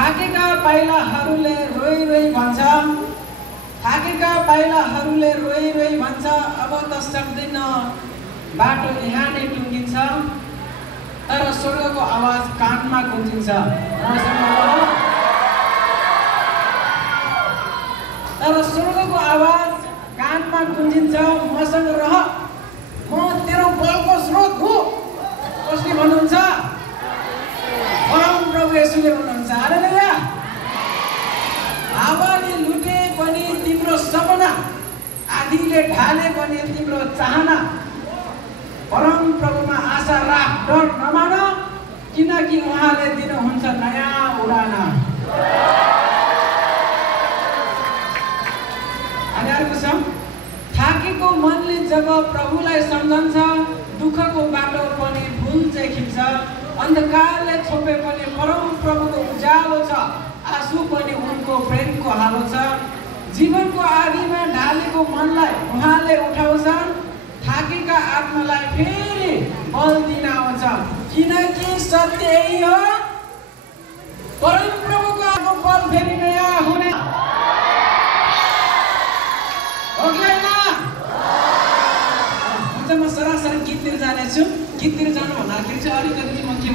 थाकेका पाइलाहरूले रोइ रोइ भन्छ, थाकेका पाइलाहरूले रोइ रोइ भन्छ, अब त सक्दैन बाटो यहाँ नै टुङ्गिन्छ, तर स्वर्गको आवाज कानमा गुन्जिन्छ। तर स्वर्गको आवाज कानमा गुन्जिन्छ, मसँग रह, म तेरो बलको स्रोत हुँ। कसले भन्नुहुन्छ? परम प्रभु येशूले भन्नुहुन्छ। हालेलुया। हावाले लुटे पनि तिम्रो सपना, आँधीले ढाले पनि तिम्रो चाहना, परम प्रभुमा आशा राख, डर नमान, किनकि उहाँले दिनुहुन्छ नयाँ उडान। थाकेको मनले जब प्रभुलाई सम्झन्छ, दुःखको बाटो पनि फुल चाहिँ खिच्छ, अन्धकारले छोपे पनि परम प्रभुको उज्यालो छ, आँसु पनि उनको प्रेमको हालो छ। जीवनको आगीमा ढालेको मनलाई उहाँले उठाउँछन्, थाकेका आत्मालाई फेरि बल दिन आउँछ, किनकि सत्य यही हो, परम प्रभुको आगो बल फेरि नयाँ हुने हो कि होइन? म सरासर गीततिर जानेछु। गीततिर जानु भन्दाखेरि चाहिँ अलिकति म के